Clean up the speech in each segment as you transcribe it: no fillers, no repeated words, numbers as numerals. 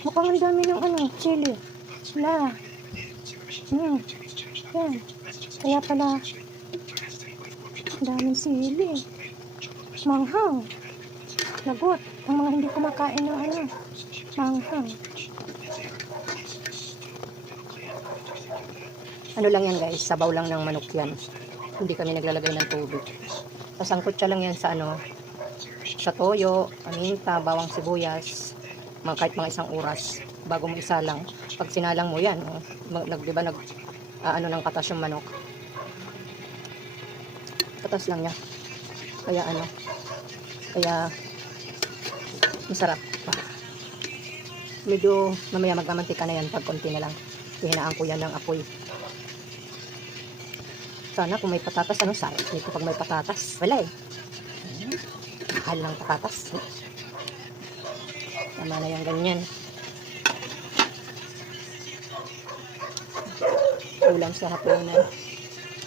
Mukhang ang dami ng chili. Na. Yan. Kaya pala, daming sili. Manghang. Lagot. Ang mga hindi kumakain ng manghang. Ano lang yan guys, sabaw lang ng manok yan. Hindi kami naglalagay ng tubig. Pasangkot siya lang yan sa sa toyo, paminta, bawang sibuyas, kahit mga isang oras bago mo isalang. Pag sinalang mo yan, diba ng katas yung manok. Katas lang niya. Kaya masarap pa. Medyo mamaya magmamantika na yan pag konti na lang. Hihinaan ko yan ng apoy. Sana kung may patatas, sarap dito pag may patatas. Wala eh. Mahal ng patatas. Tama na yung ganyan. Ulam sa hapunan.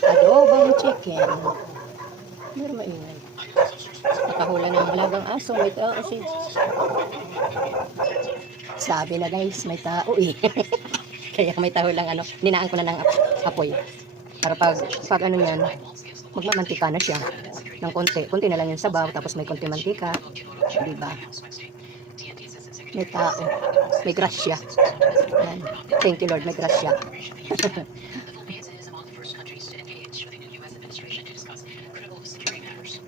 Adobong chicken. Pero maingay. Nakahula ng malagang aso. May tao kasi. Sabi na guys, may tao eh. Kaya may tao lang ninaan ko na ng apoy. Para pag yan, magmamantika na siya ng konti. Konti na lang yung sabaw, tapos may konti mantika. Diba? May tao. May grasya. Thank you Lord, may grasya.